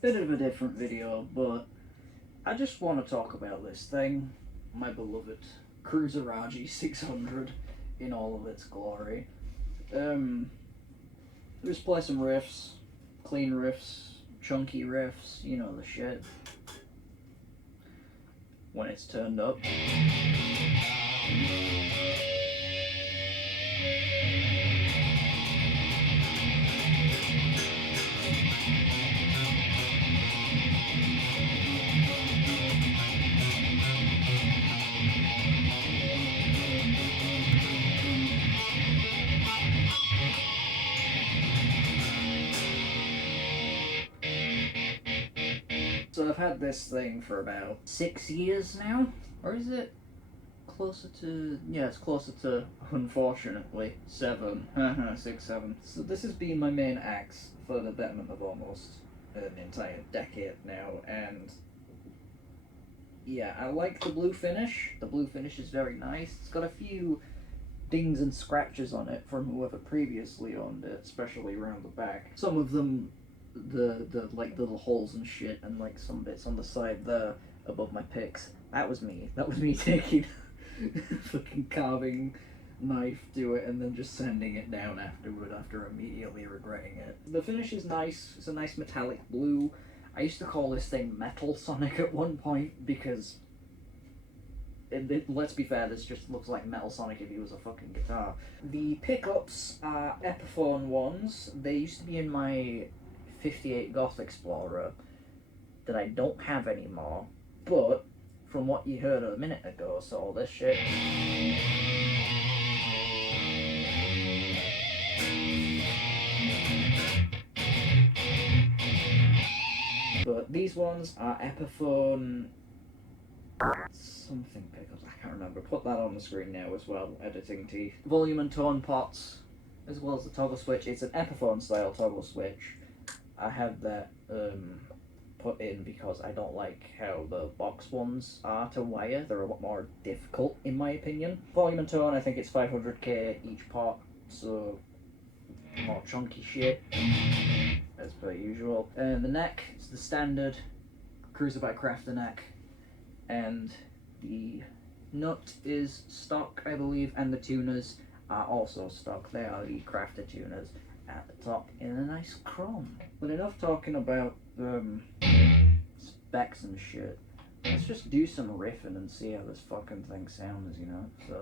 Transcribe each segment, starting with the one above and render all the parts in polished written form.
Bit of a different video, but I just want to talk about this thing, my beloved Cruiser RG600 in all of its glory. Just play some riffs, clean riffs, chunky riffs, you know the shit. When it's turned up. So I've had this thing for about 6 years now, or is it closer to, yeah, it's closer to, unfortunately, 7, 6, 7. So this has been my main axe for the betterment of almost an entire decade now, and yeah, I like the blue finish. The blue finish is very nice. It's got a few dings and scratches on it from whoever previously owned it, especially around the back. Some of them, the like little holes and shit, and like some bits on the side there above my picks. That was me. That was me taking fucking carving knife to it and then just sanding it down afterward after immediately regretting it. The finish is nice. It's a nice metallic blue. I used to call this thing Metal Sonic at one point because let's be fair, this just looks like Metal Sonic if he was a fucking guitar. The pickups are Epiphone ones. They used to be in my 58 Goth Explorer that I don't have anymore, but from what you heard a minute ago, so all this shit. But these ones are Epiphone something pickups, I can't remember. Put that on the screen now as well, editing teeth. Volume and tone pots, as well as the toggle switch. It's an Epiphone style toggle switch. I had that put in because I don't like how the box ones are to wire. They're a lot more difficult in my opinion. Volume and tone, I think it's 500k each pot, so more chunky shit as per usual. And the neck is the standard Cruiser by Crafter neck, and the nut is stock, I believe, and the tuners are also stock. They are the Crafter tuners at the top in a nice chrome. But enough talking about specs and shit. Let's just do some riffing and see how this fucking thing sounds, you know? So.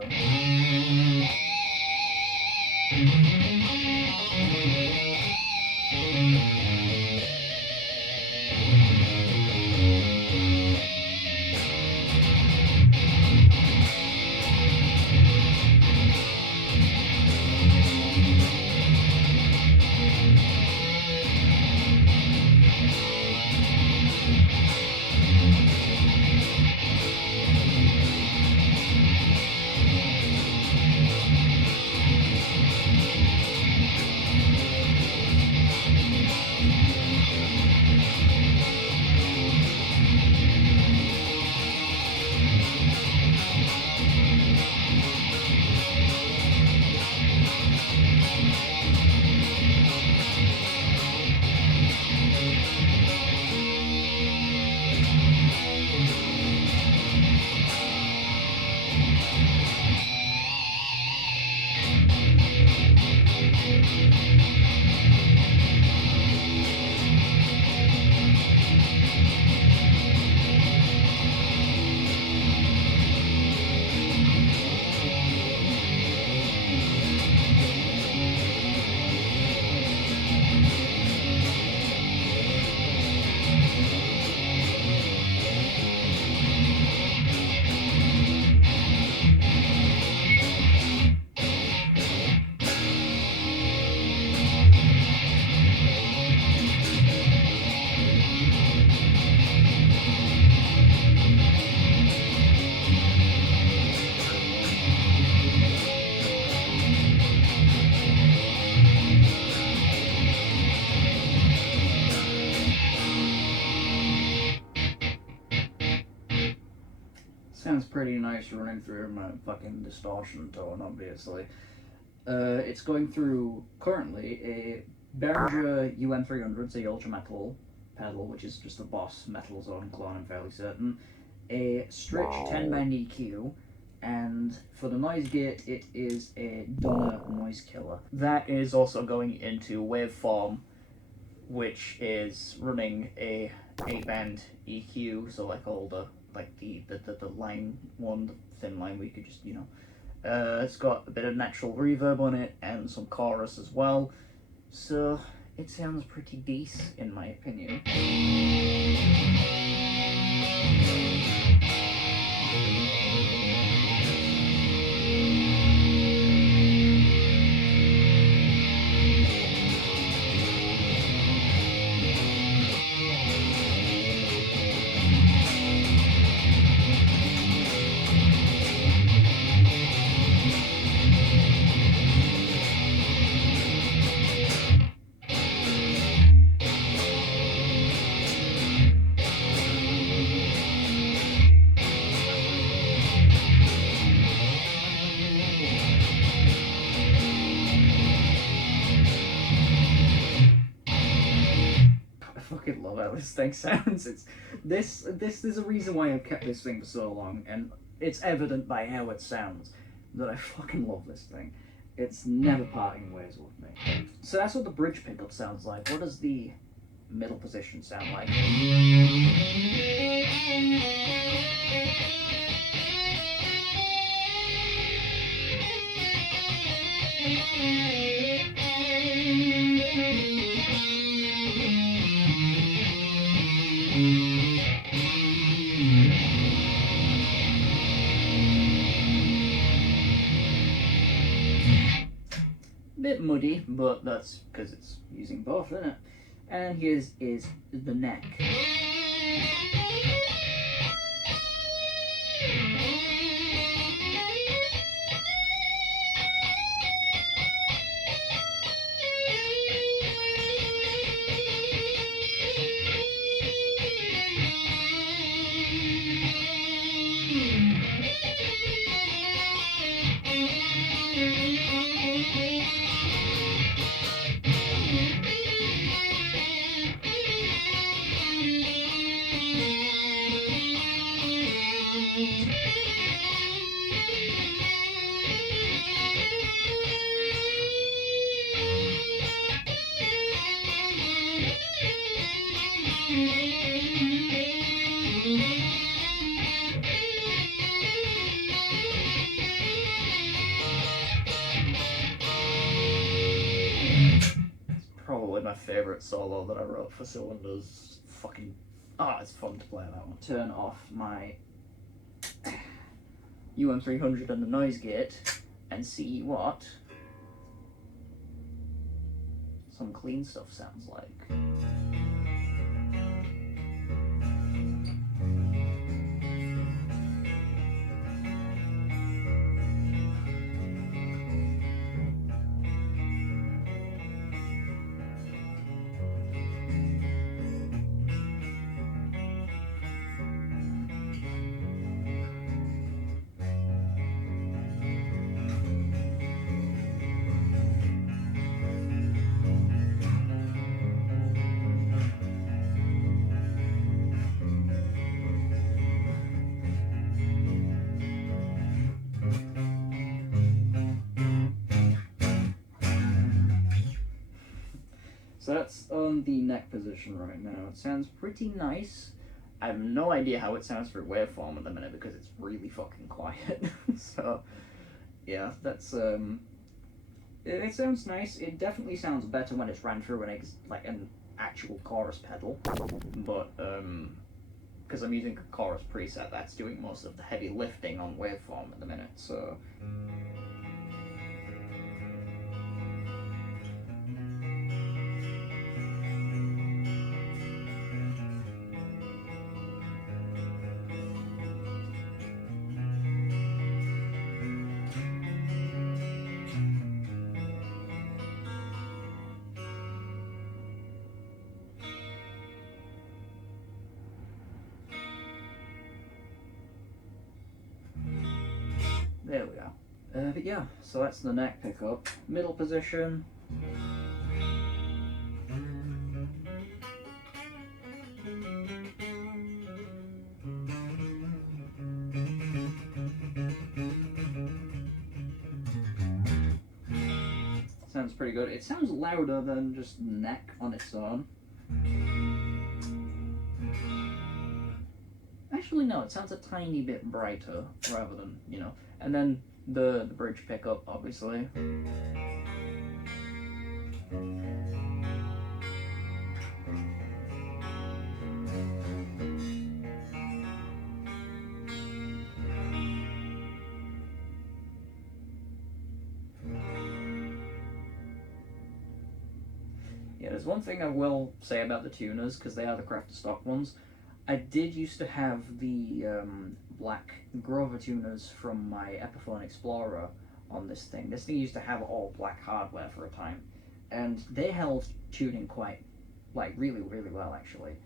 Sounds pretty nice running through my fucking distortion tone, obviously. It's going through, currently, a Behringer UM300, so Ultra Metal, pedal, which is just a Boss Metal Zone clone, I'm fairly certain, a Stritch 10-band EQ, and for the noise gate, it is a Donner noise killer. That is also going into waveform, which is running a 8-band EQ, so like all the line one, the thin line, we could just, you know, it's got a bit of natural reverb on it and some chorus as well, so it sounds pretty decent in my opinion. I fucking love how this thing sounds. There's a reason why I've kept this thing for so long, and it's evident by how it sounds that I fucking love this thing. It's never parting ways with me. So that's what the bridge pickup sounds like. What does the middle position sound like? Bit muddy, but that's because it's using both, isn't it? And here's is the neck. Probably my favourite solo that I wrote for cylinders. Fucking, it's fun to play that one. Turn off my UM300 and the noise gate and see what some clean stuff sounds like. So that's on the neck position right now. It sounds pretty nice. I have no idea how it sounds for waveform at the minute because it's really fucking quiet. So, yeah, that's it sounds nice. It definitely sounds better when it's ran through an actual chorus pedal, but because I'm using a chorus preset, that's doing most of the heavy lifting on waveform at the minute. So. There we go. But yeah, so that's the neck pickup. Middle position. Sounds pretty good. It sounds louder than just neck on its own. Actually, no, it sounds a tiny bit brighter rather than, you know. And then the bridge pickup, obviously. Yeah, there's one thing I will say about the tuners, because they are the crafted stock ones. I did used to have the black Grover tuners from my Epiphone Explorer on this thing. This thing used to have all black hardware for a time, and they held tuning quite, like, really, really well, actually.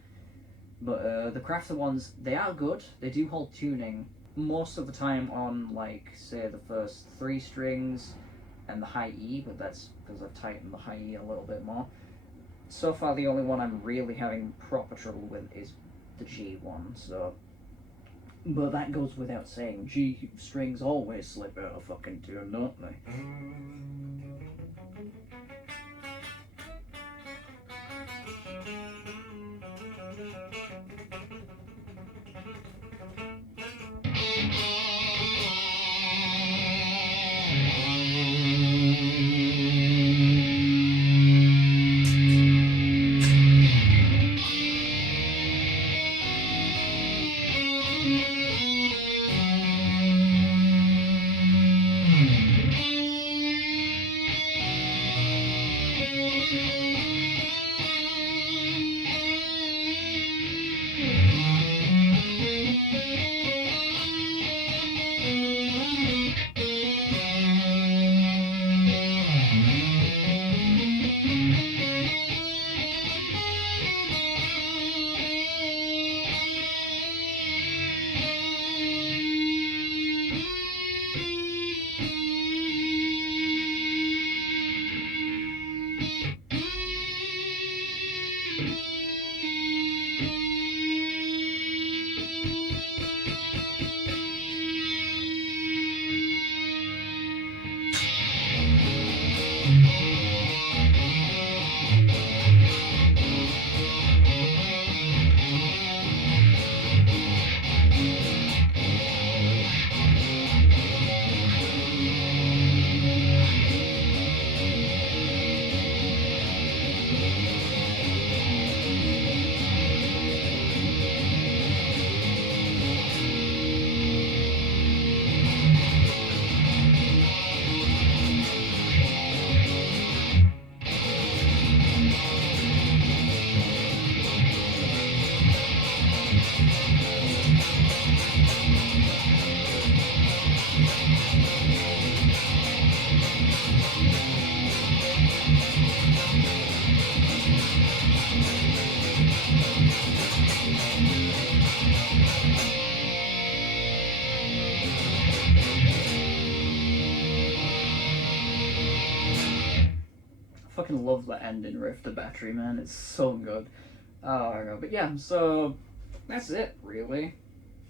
But the crafted ones, they are good. They do hold tuning most of the time on, like, say, the first 3 strings and the high E, but that's because I've tightened the high E a little bit more. So far, the only one I'm really having proper trouble with is the G one, so. But that goes without saying. G strings always slip out of fucking tune, don't they? Fucking love that ending riff, the battery, man. It's so good. Oh, but yeah, so that's it, really.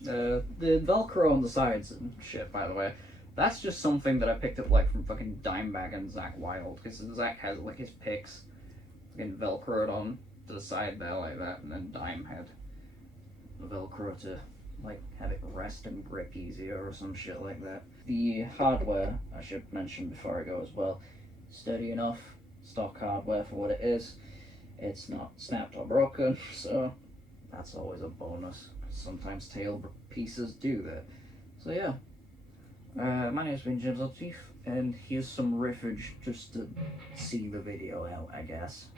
The Velcro on the sides and shit, by the way, that's just something that I picked up, like, from fucking Dimebag and Zach Wild, because Zach has, like, his picks fucking Velcroed on to the side there like that, and then Dime had the Velcro to, like, have it rest and grip easier or some shit like that. The hardware, I should mention before I go as well, sturdy enough. Stock hardware for what it is. It's not snapped or broken, so that's always a bonus. Sometimes tail pieces do that. So yeah, my name's been James O'Teef, and here's some riffage just to see the video out, I guess.